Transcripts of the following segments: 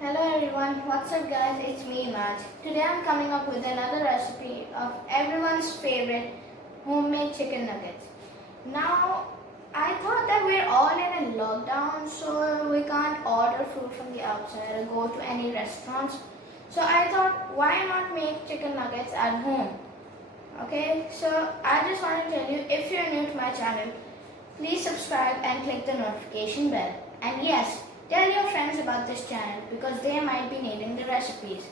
Hello everyone, what's up guys, it's me Maj. Today I'm coming up with another recipe of everyone's favorite homemade chicken nuggets. Now, I thought that we're all in a lockdown so we can't order food from the outside or go to any restaurants. So I thought why not make chicken nuggets at home? Okay, so I just want to tell you, if you're new to my channel, please subscribe and click the notification bell. And yes, tell your friends about this channel because they might be needing the recipes.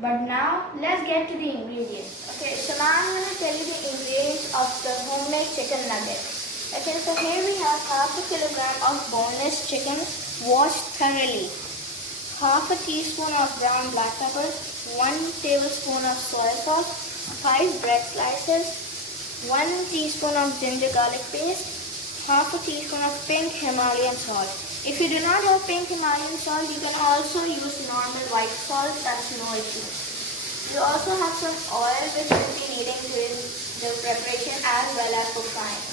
But now, let's get to the ingredients. Okay, so now I'm going to tell you the ingredients of the homemade chicken nugget. Okay, so here we have half a kilogram of boneless chicken washed thoroughly, half a teaspoon of ground black pepper, 1 tablespoon of soy sauce, 5 bread slices, 1 teaspoon of ginger garlic paste, half a teaspoon of pink Himalayan salt. If you do not have pink Himalayan salt, you can also use normal white salt, that's no issue. You also have some oil which will be needing during the preparation as well as for frying.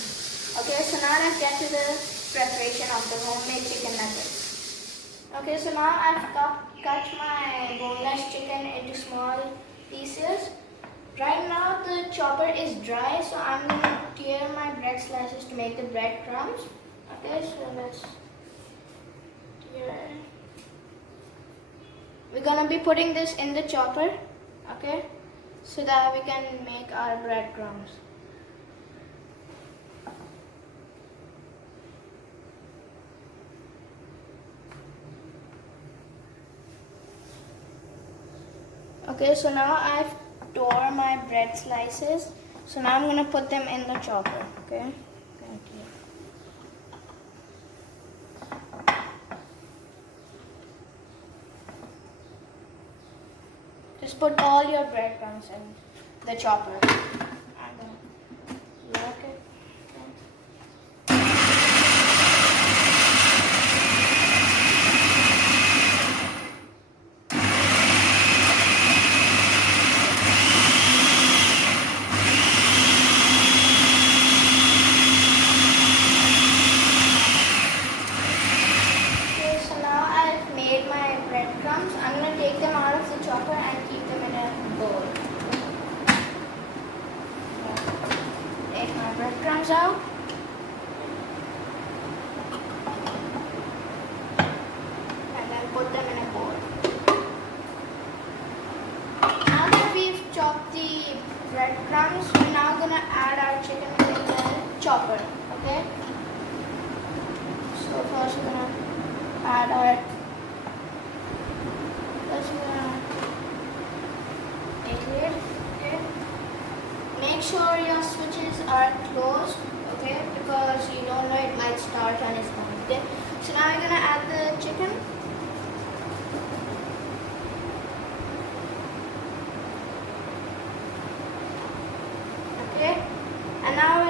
Okay, so now let's get to the preparation of the homemade chicken nuggets. Okay, so now I've cut my boneless chicken into small pieces. Right now the chopper is dry, so I'm going to tear my bread slices to make the bread crumbs. Okay, so let's tear. We're going to be putting this in the chopper, okay, so that we can make our bread crumbs. Okay, so now I've tore my bread slices. So now I'm going to put them in the chopper, okay? Thank you. Just put all your breadcrumbs in the chopper. I'm going to lock it. I'm going to take them out of the chopper and keep them in a bowl. Take my breadcrumbs out. And then put them in a bowl. Now that we've chopped the breadcrumbs, we're now going to add our chicken in the chopper. Okay? So first we're going to add our Make sure your switches are closed, okay, because you don't know it might start on its own. Okay, so now I'm gonna add the chicken. Okay, and now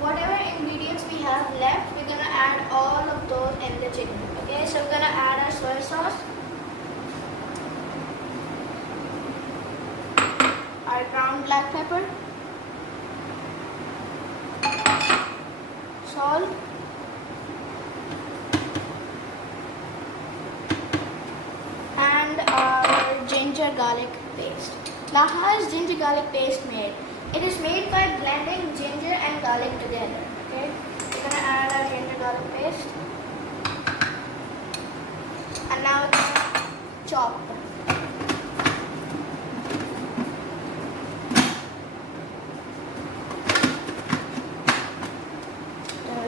whatever ingredients we have left, we're gonna add all of those in the chicken. Okay, so we're gonna add our soy sauce, our ground black pepper, salt, and our ginger garlic paste. Now how is ginger garlic paste made? It is made by blending ginger and garlic together. Okay, we're gonna add our ginger garlic paste, and now we're gonna chop.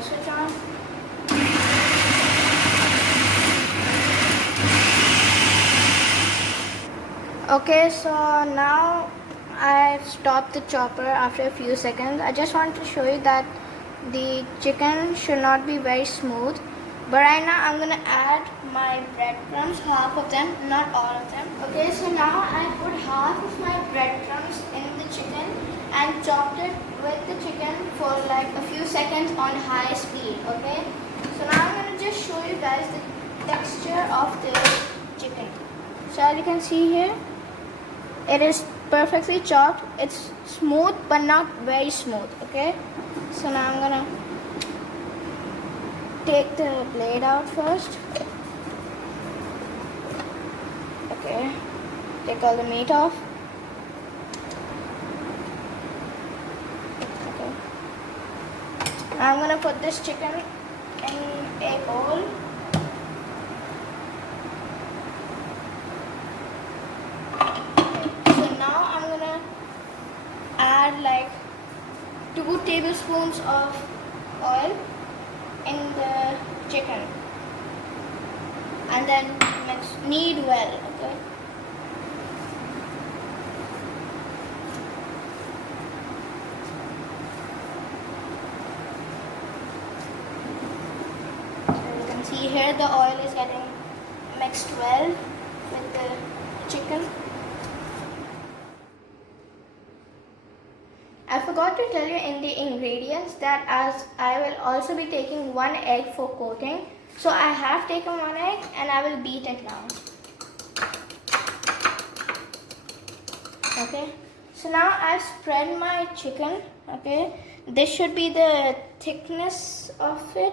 Switch on. Okay, so now I've stopped the chopper after a few seconds. I just want to show you that the chicken should not be very smooth. But right now I'm gonna add my breadcrumbs, half of them, not all of them. Okay, so now I put half of my breadcrumbs in the chicken and chopped it with the chicken for like a few seconds on high speed. Okay, so now I'm gonna just show you guys the texture of the chicken. So as you can see here, it is perfectly chopped. It's smooth but not very smooth. Okay, so now I'm gonna take the blade out first. Take all the meat off. Okay. I'm gonna put this chicken in a bowl. So now I'm gonna add like 2 tablespoons of oil in the chicken, and then knead well. Okay. See here, the oil is getting mixed well with the chicken. I forgot to tell you in the ingredients that as I will also be taking 1 egg for coating. So I have taken 1 egg and I will beat it now. Okay. So now I've spread my chicken. Okay. This should be the thickness of it.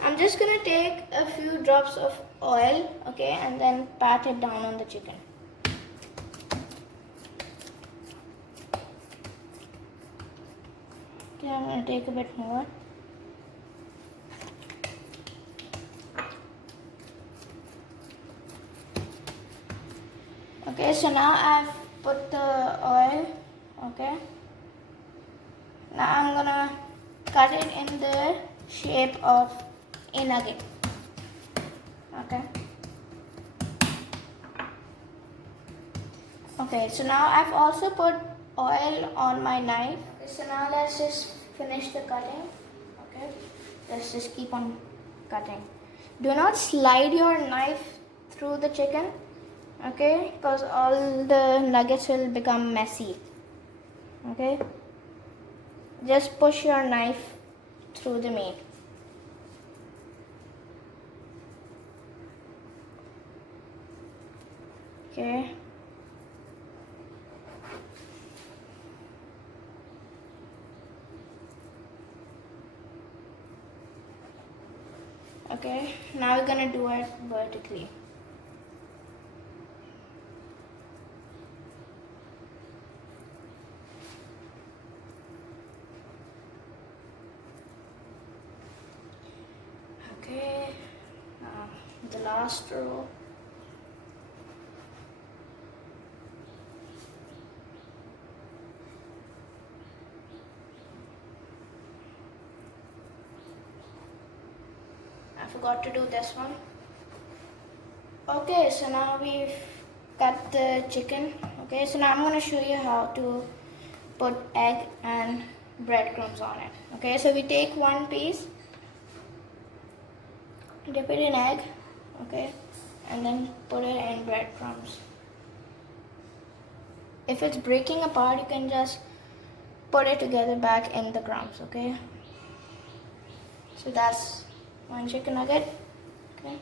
I'm just gonna take a few drops of oil, okay, and then pat it down on the chicken. Okay, I'm gonna take a bit more. Okay, so now I've put the oil, okay. Now I'm gonna cut it in the shape of a nugget. Okay. Okay, so now I've also put oil on my knife. Okay, so now let's just finish the cutting. Okay. Let's just keep on cutting. Do not slide your knife through the chicken. Okay, because all the nuggets will become messy. Okay. Just push your knife through the meat. Okay. Okay, now we're gonna do it vertically. Okay, the last row. I forgot to do this one. Okay, so now we've cut the chicken. Okay, so now I'm going to show you how to put egg and breadcrumbs on it. Okay, so we take one piece, dip it in egg, okay, and then put it in breadcrumbs. If it's breaking apart, you can just put it together back in the crumbs, okay? So that's one chicken nugget, okay?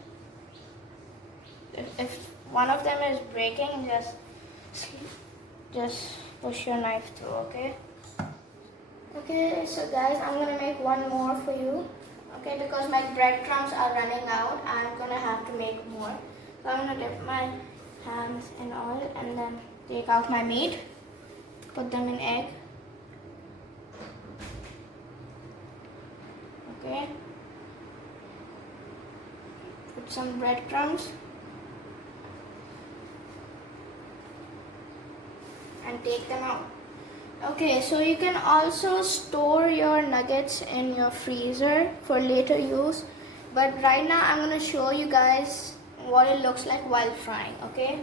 If one of them is breaking, just push your knife through, okay? Okay, so guys, I'm gonna make one more for you, okay? Because my breadcrumbs are running out, I'm gonna have to make more. So I'm gonna dip my hands in oil and then take out my meat, put them in egg, okay? Put some breadcrumbs and take them out. Okay, so you can also store your nuggets in your freezer for later use, but right now I'm going to show you guys what it looks like while frying, okay?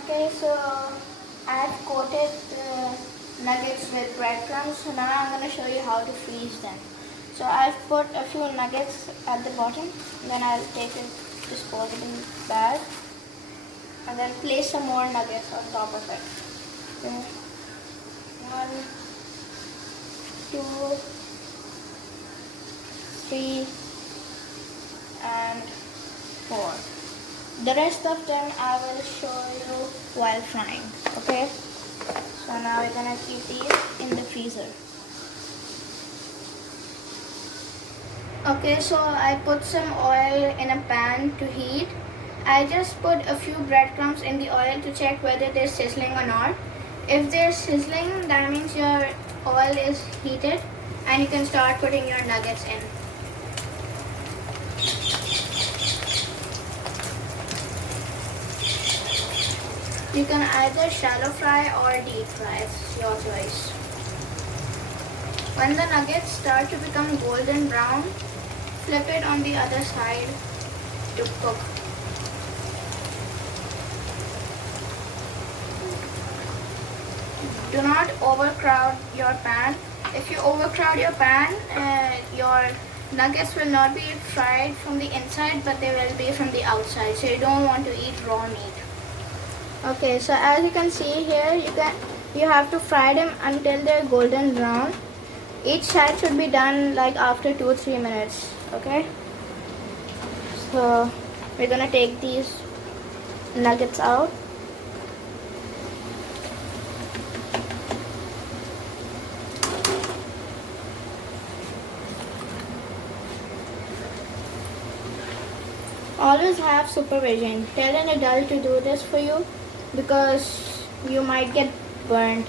Okay, so I've coated the nuggets with breadcrumbs, so now I'm going to show you how to freeze them. So I've put a few nuggets at the bottom, then I'll take a disposable bag and then place some more nuggets on top of it. Okay. 1, 2, 3, and 4. The rest of them I will show you while frying. Okay. So now we're gonna keep these in the freezer. Okay, so I put some oil in a pan to heat I just put a few breadcrumbs in the oil to check whether they're sizzling or not. If they're sizzling, that means your oil is heated and you can start putting your nuggets in. You can either shallow fry or deep fry, it's your choice. When the nuggets start to become golden brown, flip it on the other side to cook. Do not overcrowd your pan. If you overcrowd your pan, your nuggets will not be fried from the inside, but they will be from the outside. So you don't want to eat raw meat. Okay, so as you can see here, you have to fry them until they're golden brown. Each side should be done like after 2-3 minutes. Okay. So we're gonna take these nuggets out. Always have supervision. Tell an adult to do this for you because you might get burned.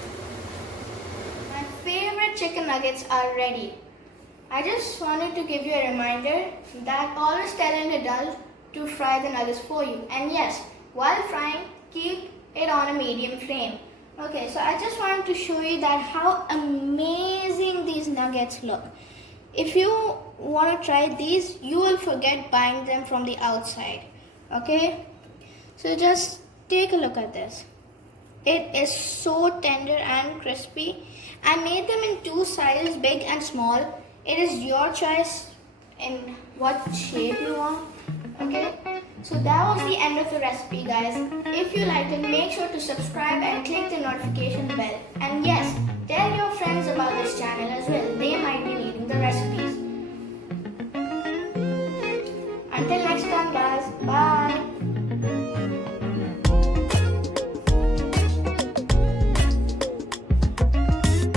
My favorite chicken nuggets are ready. I just wanted to give you a reminder that always tell an adult to fry the nuggets for you. And yes, while frying, keep it on a medium flame. Okay, so I just wanted to show you that how amazing these nuggets look. If you want to try these, you will forget buying them from the outside. Okay, so just take a look at this. It is so tender and crispy. I made them in 2 sizes, big and small. It is your choice in what shape you want. Okay, so that was the end of the recipe, guys. If you liked it, make sure to subscribe and click the notification bell. And yes, tell your friends about this channel as well.